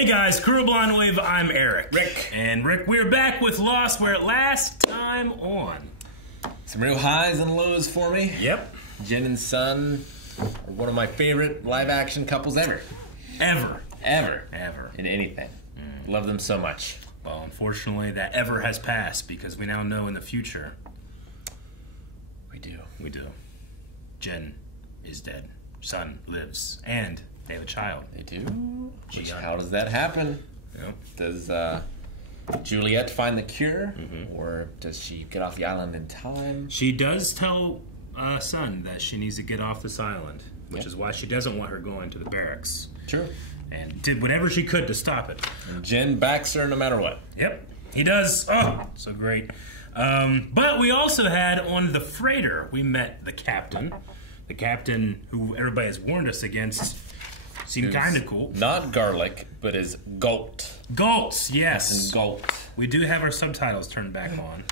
Hey guys, Crew of Blonde Wave, I'm Eric. Rick. And Rick, we're back with Lost, where it last time on. Some real highs and lows for me. Yep. Jen and Sun are one of my favorite live-action couples ever. Ever. In anything. Love them so much. Well, unfortunately, that ever has passed, because we now know in the future. We do. Jen is dead. Sun lives. And they have a child. They do? How does that happen? Yep. Does Juliet find the cure? Or does she get off the island in time? She does tell Sun that she needs to get off this island, which is why she doesn't want her going to the barracks. True. And did whatever she could to stop it. And Jen backs her no matter what. Yep, he does. Oh, so great. But we also had on the freighter, we met the captain. The captain who everybody has warned us against. Seemed kind of cool. Not garlic, but is Galt. Galt's, yes. And Galt. We do have our subtitles turned back on.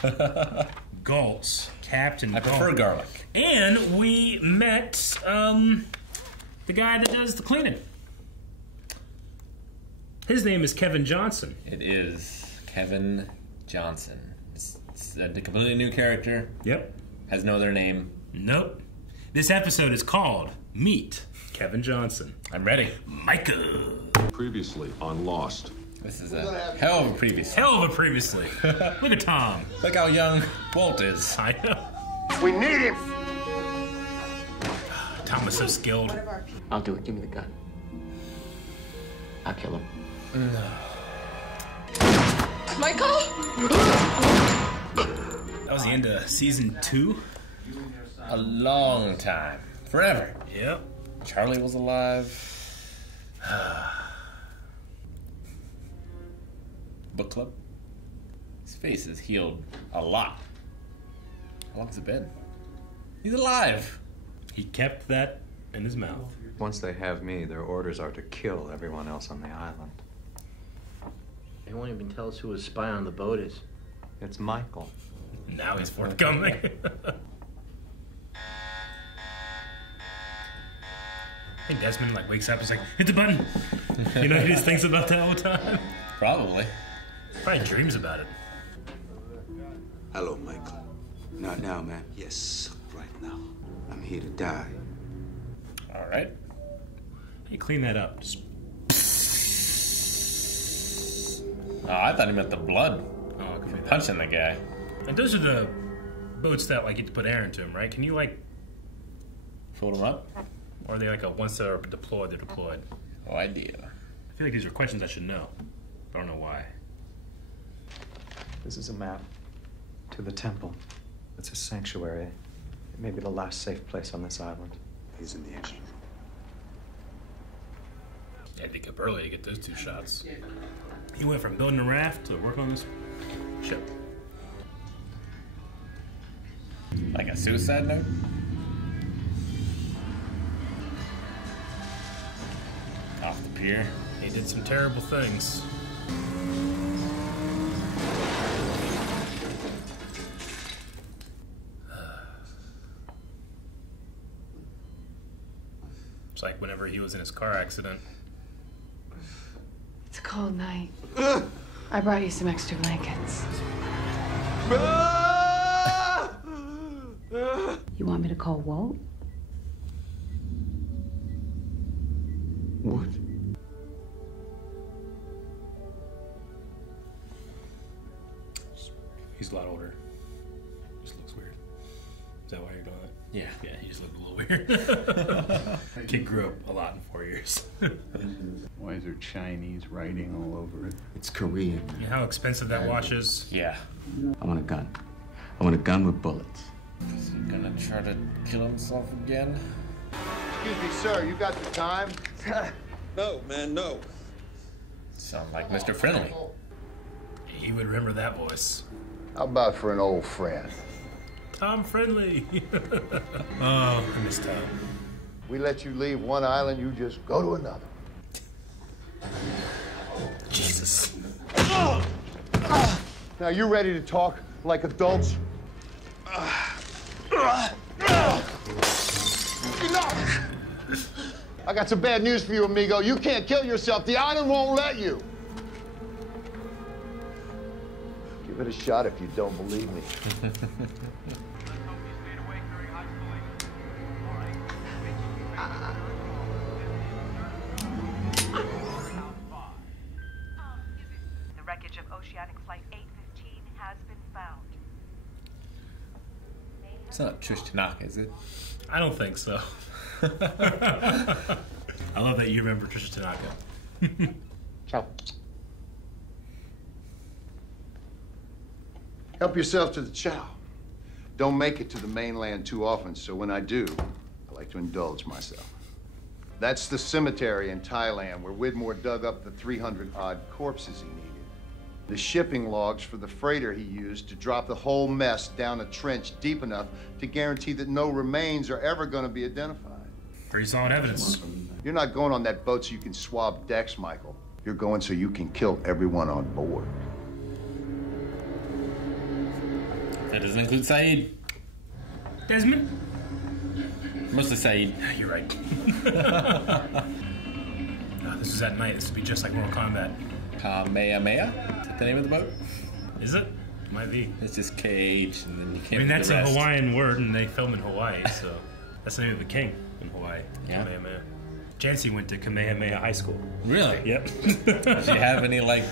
Galt's, Captain Galt. I prefer garlic. And we met the guy that does the cleaning. His name is Kevin Johnson. It is Kevin Johnson. It's a completely new character. Yep. Has no other name. Nope. This episode is called Meet Kevin Johnson. I'm ready. Micah. Previously on Lost. This is a hell of a previously. Hell of a previously. Look at Tom. Look how young Walt is. I know. We need him. Tom was so skilled. I'll do it. Give me the gun. I'll kill him. No. Michael? That was the end of season 2. A long time. Forever. Yep. Charlie was alive. Book club. His face has healed a lot. How long has it been? He's alive. He kept that in his mouth. Once they have me, their orders are to kill everyone else on the island. They won't even tell us who his spy on the boat is. It's Michael. Now he's forthcoming. I think Desmond wakes up and is like, hit the button. You know, he just thinks about that all the time. Probably. Probably dreams about it. Hello, Michael. Not now, man. Yes, right now. I'm here to die. All right. How you clean that up? Just... Oh, I thought he meant the blood. Oh, okay. From punching the guy. And those are the boats that you to put air into them, right? Can you fold them up? Or are they once they're deployed, they're deployed? No idea. I feel like these are questions I should know. I don't know why. This is a map to the temple. It's a sanctuary. It may be the last safe place on this island. He's in the engine room. Yeah, I think up early to get those 2 shots. He went from building a raft to working on this ship. Like a suicide note? Off the pier. He did some terrible things. It's like whenever he was in his car accident. It's a cold night. I brought you some extra blankets. You want me to call Walt? What? He's a lot older. Just looks weird. Is that why you're doing it? Yeah. Yeah, he just looked a little weird. Kid grew up a lot in 4 years. Why is there Chinese writing all over it? It's Korean. You know how expensive that watch is? Yeah. I want a gun. I want a gun with bullets. Is he gonna try to kill himself again? Excuse me, sir, you got the time? No, man, no. Sound like Mr. Friendly. He would remember that voice. How about for an old friend? Tom Friendly. Oh, I miss Tom. We let you leave one island, you just go to another. Jesus. Now, you ready to talk like adults? Enough! I got some bad news for you, amigo. You can't kill yourself. The island won't let you. Give it a shot if you don't believe me. The wreckage of Oceanic Flight 815 has been found. It's not Trish Tanaka, is it? I don't think so. I love that you remember Trish Tanaka. Ciao. Help yourself to the chow. Don't make it to the mainland too often, so when I do, I like to indulge myself. That's the cemetery in Thailand where Widmore dug up the 300-odd corpses he needed. The shipping logs for the freighter he used to drop the whole mess down a trench deep enough to guarantee that no remains are ever going to be identified. Pretty solid evidence. You're not going on that boat so you can swab decks, Michael. You're going so you can kill everyone on board. That doesn't include Saeed. Desmond? Mostly Saeed. You're right. This is at night. This would be just like Mortal Kombat. Kamehameha? Is that the name of the boat? Is it? Might be. It's just KH, and then you can't. I mean, that's the a rest. Hawaiian word, and they film in Hawaii, so that's the name of the king in Hawaii. Yeah. Kamehameha. Jancy went to Kamehameha High School. Really? Yep. Does he have any, like,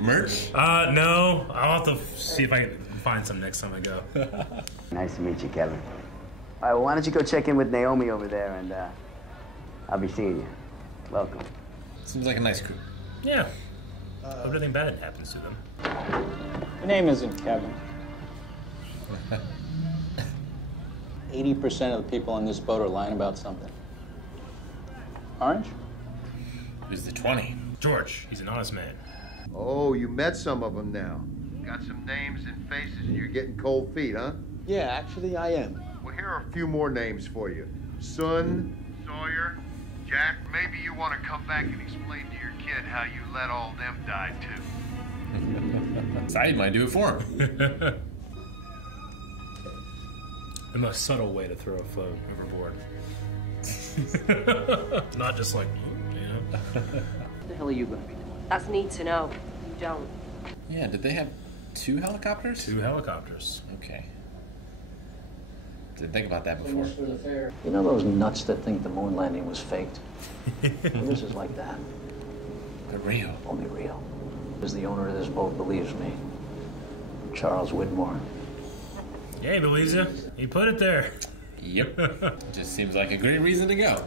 merch? No. I'll have to see if I can find some next time I go. Nice to meet you, Kevin. All right, well, why don't you go check in with Naomi over there, and I'll be seeing you. Welcome. Seems like a nice crew. Yeah. Hope nothing bad happens to them. Your name isn't Kevin. 80% of the people on this boat are lying about something. Orange? Who's the 20? George. He's an honest man. Oh, you met some of them now. Got some names and faces and you're getting cold feet, huh? Yeah, actually I am. Well, here are a few more names for you. Sun, Sawyer, Jack. Maybe you want to come back and explain to your kid how you let all them die, too. Saeed might do it for him. The most subtle way to throw a foe overboard. Not just like, you know. What the hell are you going to be doing? That's need to know. You don't. Yeah, did they have 2 helicopters? 2 helicopters. Okay. Didn't think about that before. You know those nuts that think the moon landing was faked? Well, this is like that. They're real. Only real. Because the owner of this boat believes me. Charles Widmore. Yeah, he believes you. He put it there. Yep. Just seems like a great reason to go.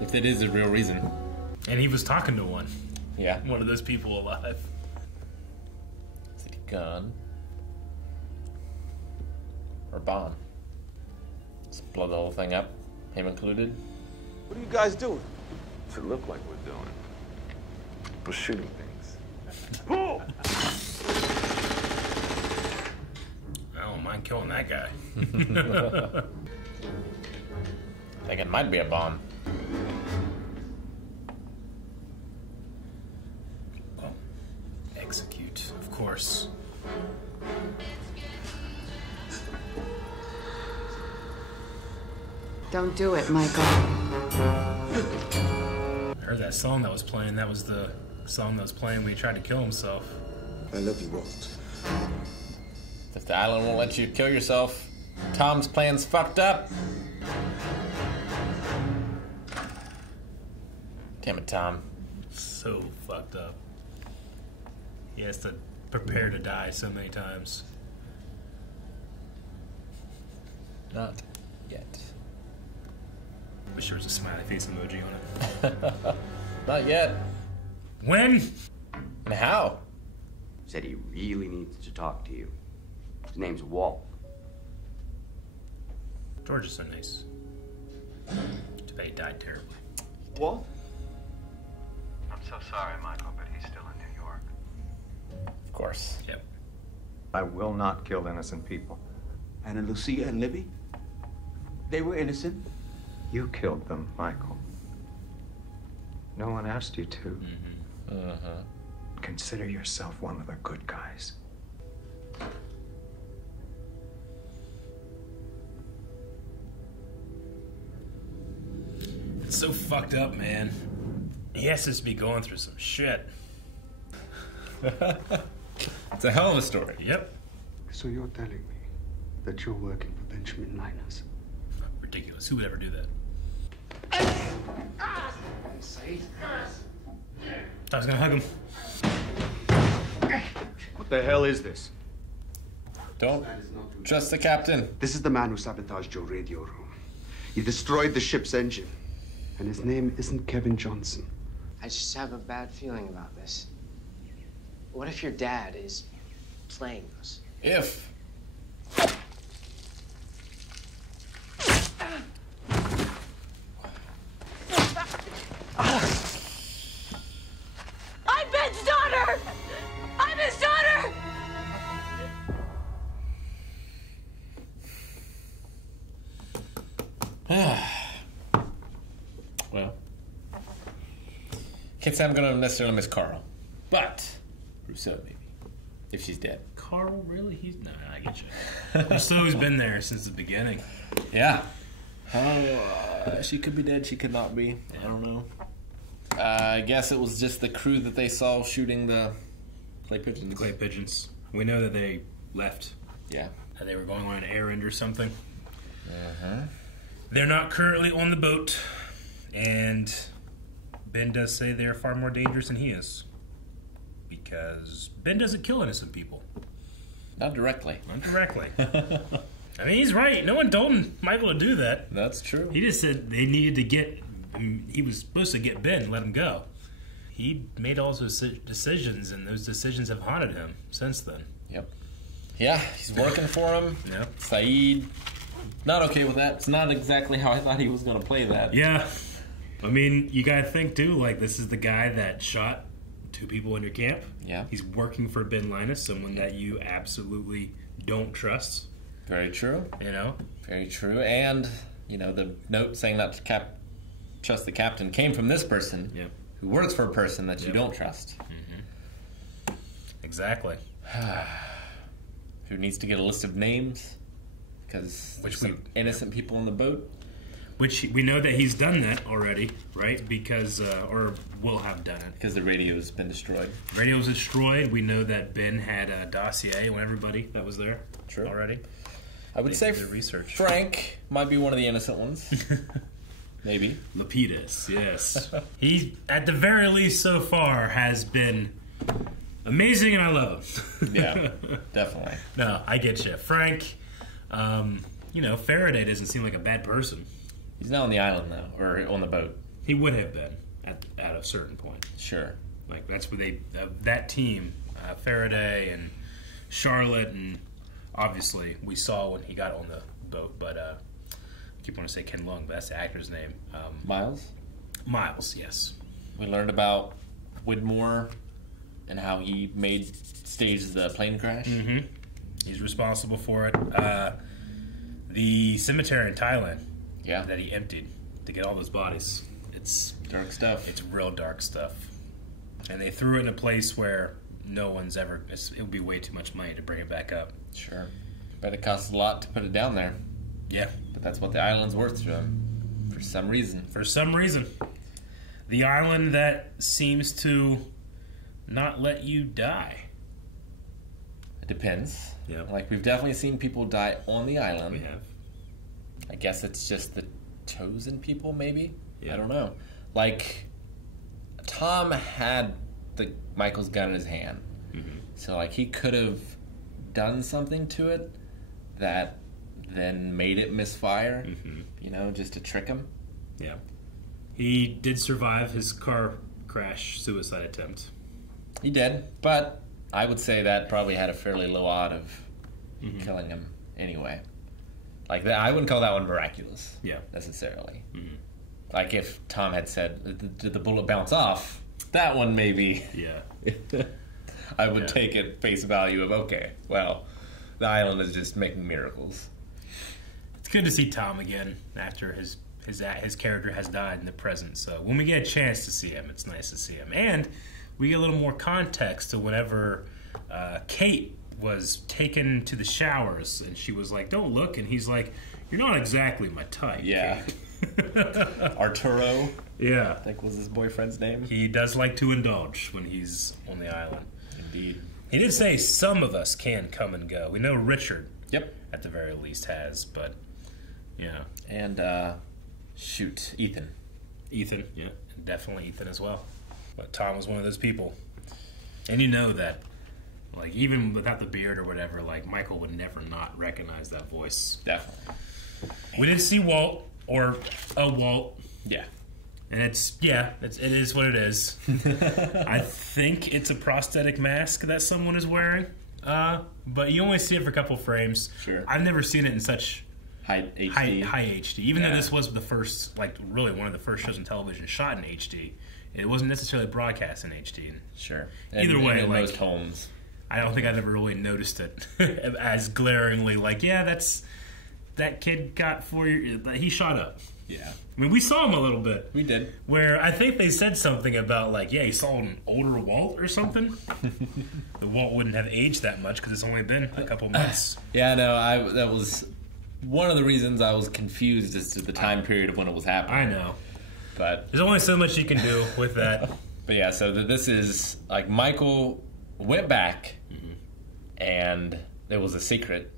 If that is a real reason. And he was talking to one. Yeah. One of those people alive. Is it a gun? Or a bomb? Let's blow the whole thing up, him included. What are you guys doing? What's it look like we're doing? We're shooting things. Pull! I don't mind killing that guy. I think it might be a bomb. Oh. Execute, of course. Don't do it, Michael. I heard that song that was playing. That was the song that was playing when he tried to kill himself. I love you, Walt. If the island won't let you kill yourself, Tom's plan's fucked up. Damn it, Tom. So fucked up. He has to prepare to die so many times. Not yet. Wish there was a smiley face emoji on it. Not yet. When? And how? Said he really needs to talk to you. His name's Walt. George is so nice. Too bad he died terribly. Walt? I'm so sorry, Michael, but he's still in New York. Of course. Yep. I will not kill innocent people. Anna Lucia and Libby? They were innocent. You killed them, Michael. No one asked you to. Consider yourself one of the good guys. It's so fucked up, man. He has to be going through some shit. It's a hell of a story. Yep. So you're telling me that you're working for Benjamin Linus? Ridiculous. Who would ever do that? I was gonna hug him. What the hell is this? Don't trust the captain. This is the man who sabotaged your radio room. He destroyed the ship's engine. And his name isn't Kevin Johnson. I just have a bad feeling about this. What if your dad is playing us? If. I'm Ben's daughter! I'm his daughter! Well, can't say I'm gonna necessarily miss Carl, but Rousseau maybe, if she's dead. Carl, really? He's no, I get you. Rousseau's been there since the beginning. Yeah. She could be dead. She could not be. I don't know. I guess it was just the crew that they saw shooting the clay pigeons. The clay pigeons. We know that they left. Yeah. And they were going on an errand or something. Uh-huh. They're not currently on the boat, and Ben does say they're far more dangerous than he is. Because Ben doesn't kill innocent people. Not directly. Not directly. I mean, he's right. No one told Michael to do that. That's true. He just said they needed to get... He was supposed to get Ben and let him go. He made all those decisions, and those decisions have haunted him since then. Yep. Yeah, he's working for him. Yep. Saeed, not okay with that. It's not exactly how I thought he was going to play that. Yeah. I mean, you got to think, too, like, this is the guy that shot 2 people in your camp. Yeah. He's working for Ben Linus, someone that you absolutely don't trust. Very true. You know? Very true. And, you know, the note saying not to trust the captain came from this person who works for a person that you don't trust. Mm-hmm. Exactly. Who needs to get a list of names? Because there's some innocent people on the boat. Which we know that he's done that already, right? Because, or will have done it. Because the radio's been destroyed. Radio's destroyed. We know that Ben had a dossier on everybody that was there already. I would say Frank might be one of the innocent ones. Maybe. Lapidus, yes. He, at the very least so far, has been amazing, and I love him. Yeah, definitely. No, I get you. Frank, you know, Faraday doesn't seem like a bad person. He's not on the island, though, or on the boat. He would have been at a certain point. Sure. Like, that's where they, that team, Faraday and Charlotte, and obviously we saw when he got on the boat, but I keep wanting to say Ken Leung, but that's the actor's name. Miles? Miles, yes. We learned about Widmore and how he staged the plane crash. Mm-hmm. He's responsible for it. The cemetery in Thailand that he emptied to get all those bodies. It's dark stuff. It's real dark stuff. And they threw it in a place where no one's ever... it would be way too much money to bring it back up. Sure. Bet it costs a lot to put it down there. Yeah. But that's what the island's worth to him. For some reason. For some reason. The island that seems to not let you die. It depends. Yeah. Like, we've definitely seen people die on the island. We have. I guess it's just the chosen people, maybe? Yeah. I don't know. Like, Tom had Michael's gun in his hand. Mm-hmm. So, like, he could have done something to it that then made it misfire, you know, just to trick him. Yeah. He did survive his car crash suicide attempt. He did, but I would say that probably had a fairly low odd of killing him anyway. Like, that, I wouldn't call that one miraculous, necessarily. Mm-hmm. Like, if Tom had said, did the bullet bounce off? That one maybe. Yeah. I would take it face value of, okay, well, the island is just making miracles. It's good to see Tom again after his character has died in the present. So when we get a chance to see him, it's nice to see him. And we get a little more context to whenever Kate was taken to the showers and she was like, don't look. And he's like, You're not exactly my type. Yeah. Arturo, Yeah. I think was his boyfriend's name. He does like to indulge when he's on the island. Indeed. He did say some of us can come and go. We know Richard, Yep. at the very least, has, but, yeah. And, Ethan. Ethan, yeah. Definitely Ethan as well. But Tom was one of those people. And you know that, like, even without the beard or whatever, like, Michael would never not recognize that voice. Definitely. We didn't see Walt, or a Walt. Yeah. And it is what it is. I think it's a prosthetic mask that someone is wearing. But you only see it for a couple frames. Sure. I've never seen it in such high HD. High HD. Even though this was the first, like, really one of the first shows on television shot in HD. It wasn't necessarily broadcast in HD. Sure. Either way, in like, most homes. I don't think I've ever really noticed it as glaringly. Like, yeah, that kid got 4 years. He shot up. Yeah. I mean, we saw him a little bit. We did. Where I think they said something about, like, yeah, he saw an older Walt or something. The Walt wouldn't have aged that much because it's only been a couple months. Yeah, no, that was one of the reasons I was confused as to the time period of when it was happening. I know. But there's only so much you can do with that. But yeah, so this is, like, Michael went back, and it was a secret.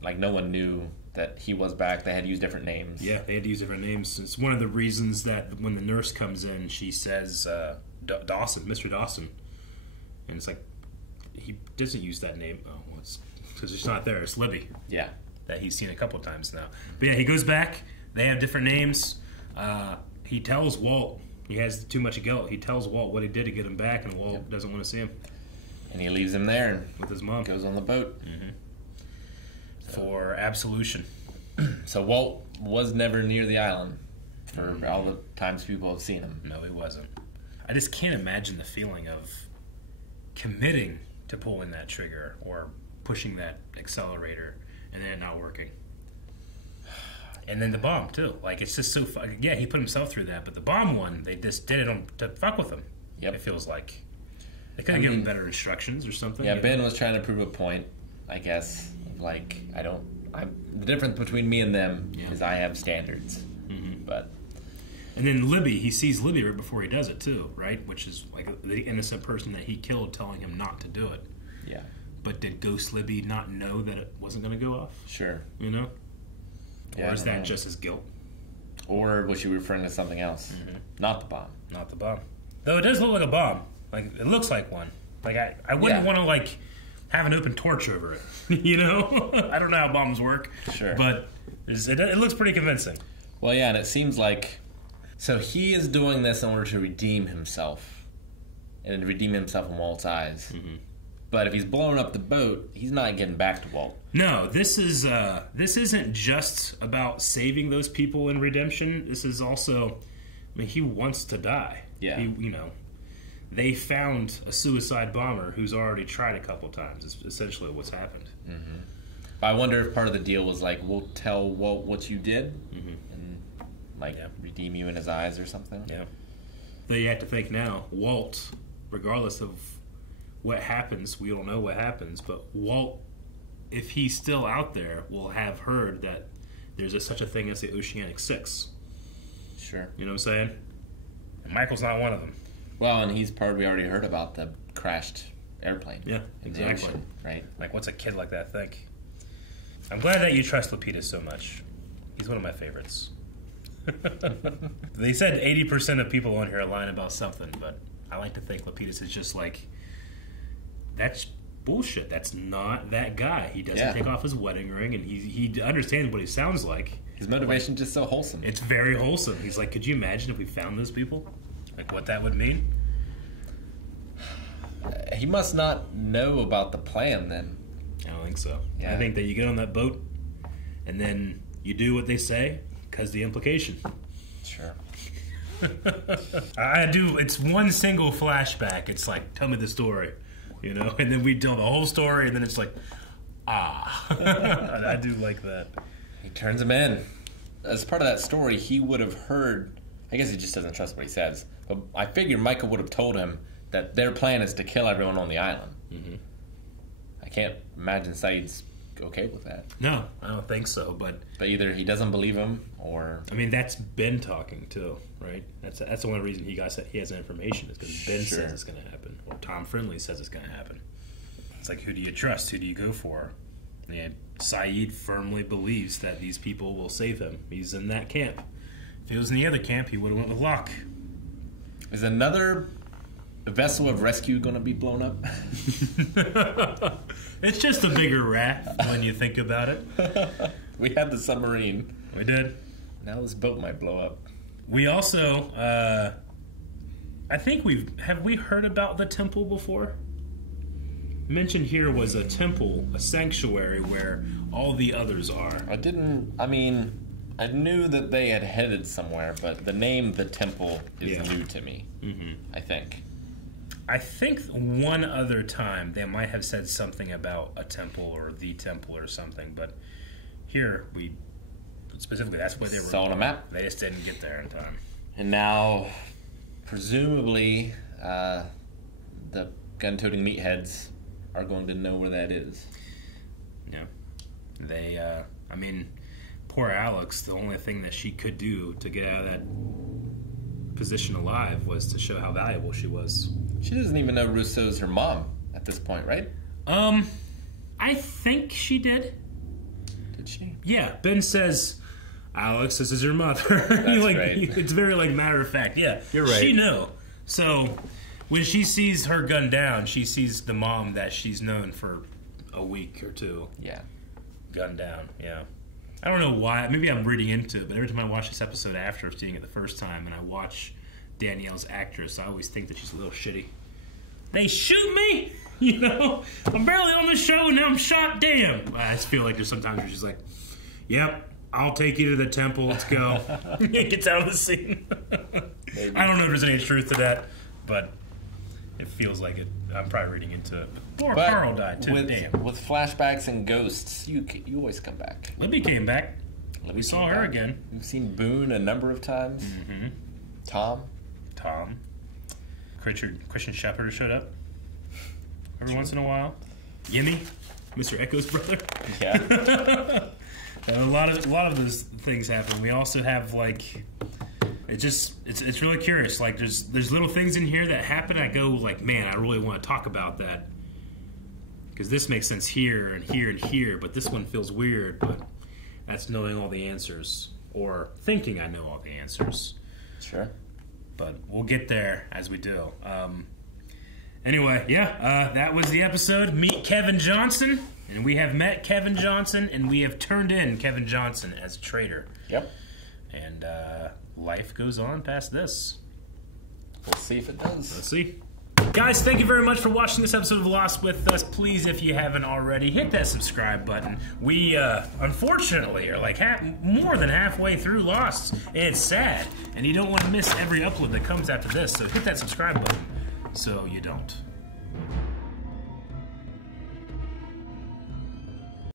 Like no one knew that he was back. They had to use different names. Yeah, they had to use different names. It's one of the reasons that when the nurse comes in, she says Dawson, Mr. Dawson. And it's like, he doesn't use that name. Oh, well, it's because it's not there. It's Libby. Yeah. That he's seen a couple times now. But yeah, he goes back. They have different names. He tells Walt, he has too much guilt. He tells Walt what he did to get him back, and Walt doesn't want to see him. And he leaves him there and with his mom. Goes on the boat. For absolution. So Walt was never near the island for all the times people have seen him. No, he wasn't. I just can't imagine the feeling of committing to pulling that trigger or pushing that accelerator and then it not working. And then the bomb, too. Like, it's just so... Yeah, he put himself through that, but the bomb one, they just did it to fuck with him. Yep. It feels like. They could have given better instructions or something. Yeah, Ben was trying to prove a point, I guess. Like, the difference between me and them is I have standards. But... And then Libby, he sees Libby right before he does it, too, right? Which is, like, the innocent person that he killed telling him not to do it. Yeah. But did Ghost Libby not know that it wasn't going to go off? Sure. You know? Yeah, or is that just his guilt? Or was she referring to something else? Not the bomb. Not the bomb. Though it does look like a bomb. Like, it looks like one. Like, I wouldn't want to, like, have an open torch over it. You know? I don't know how bombs work. Sure. But it looks pretty convincing. Well, yeah, and it seems like... So he is doing this in order to redeem himself. And redeem himself in Walt's eyes. But if he's blowing up the boat, he's not getting back to Walt. No, this isn't just about saving those people in redemption. This is also, I mean, he wants to die. Yeah. They found a suicide bomber who's already tried a couple times. It's essentially what's happened. I wonder if part of the deal was like, we'll tell Walt what you did, and redeem you in his eyes or something. Yeah. Though you have to think now, Walt, regardless of what happens, we don't know what happens, but Walt, if he's still out there, will have heard that there's such a thing as the Oceanic Six. Sure. You know what I'm saying? And Michael's not one of them. Well, and he's probably already heard about the crashed airplane. Yeah, exactly. Ocean, right? Like, what's a kid like that think? I'm glad that you trust Lapidus so much. He's one of my favorites. They said 80% of people on here are lying about something, but I like to think Lapidus is just like, that's bullshit. That's not that guy. He doesn't take off his wedding ring, and he understands what he sounds like. His motivation's just so wholesome. It's very wholesome. He's like, could you imagine if we found those people? Like, what that would mean? He must not know about the plan, then. I don't think so. Yeah. I think that you get on that boat, and then you do what they say, because the implication. Sure. I do. It's one single flashback. It's like, tell me the story. You know, and then we tell the whole story, and then it's like, I do like that. He turns him in. As part of that story, he would have heard, I guess he just doesn't trust what he says, but I figured Michael would have told him that their plan is to kill everyone on the island. I can't imagine Saeed's okay with that. No, I don't think so. But either he doesn't believe him, or I mean, that's Ben talking too, right? That's the only reason he has that information is because Ben says it's going to happen, or Tom Friendly says it's going to happen. It's like, who do you trust? Who do you go for? And Saeed firmly believes that these people will save him. He's in that camp. If he was in the other camp, he would have went with Locke. Is another vessel of rescue going to be blown up? It's just a bigger raft when you think about it. We had the submarine. We did. Now this boat might blow up. We also, I think have we heard about the temple before? Mentioned here was a temple, a sanctuary where all the others are. I knew that they had headed somewhere, but the name the temple is new to me. Mm-hmm. I think one other time they might have said something about a temple or the temple or something, but here we specifically that's where they were. Saw on a map. They just didn't get there in time. And now, presumably, the gun-toting meatheads are going to know where that is. Yeah. They, poor Alex, the only thing that she could do to get out of that position alive was to show how valuable she was. She doesn't even know Rousseau's her mom at this point, right? I think she did. Did she? Yeah, Ben says, Alex, this is your mother. That's right. It's very, matter of fact. Yeah, you're right. She knew. So, when she sees her gunned down, she sees the mom that she's known for a week or two. Yeah. Gunned down, yeah. I don't know why. Maybe I'm reading into it, but every time I watch this episode after seeing it the first time and I watch Danielle's actress, I always think that she's a little shitty. They shoot me? I'm barely on the show and now I'm shot, damn. I just feel like there's sometimes where she's like, yep, I'll take you to the temple, let's go. Gets out of the scene. I don't know if there's any truth to that, but it feels like it. I'm probably reading into it. Poor Carl died too, damn. With flashbacks and ghosts, you always come back. Libby came back. We saw her again. We've seen Boone a number of times. Mm-hmm. Tom. Christian Shepherd showed up every once in a while. Yimmy, Mr. Echo's brother. Yeah. A lot of those things happen. We also have it's really curious. There's little things in here that happen. I go man, I really want to talk about that because this makes sense here and here and here, but this one feels weird. But that's knowing all the answers or thinking I know all the answers. Sure. But we'll get there as we do. Anyway, that was the episode. Meet Kevin Johnson. And we have met Kevin Johnson, and we have turned in Kevin Johnson as a traitor. Yep. And life goes on past this. We'll see if it does. Let's see. Guys, thank you very much for watching this episode of Lost with us. Please, if you haven't already, hit that subscribe button. We, unfortunately, are more than halfway through Lost, and it's sad. And you don't want to miss every upload that comes after this, so hit that subscribe button so you don't.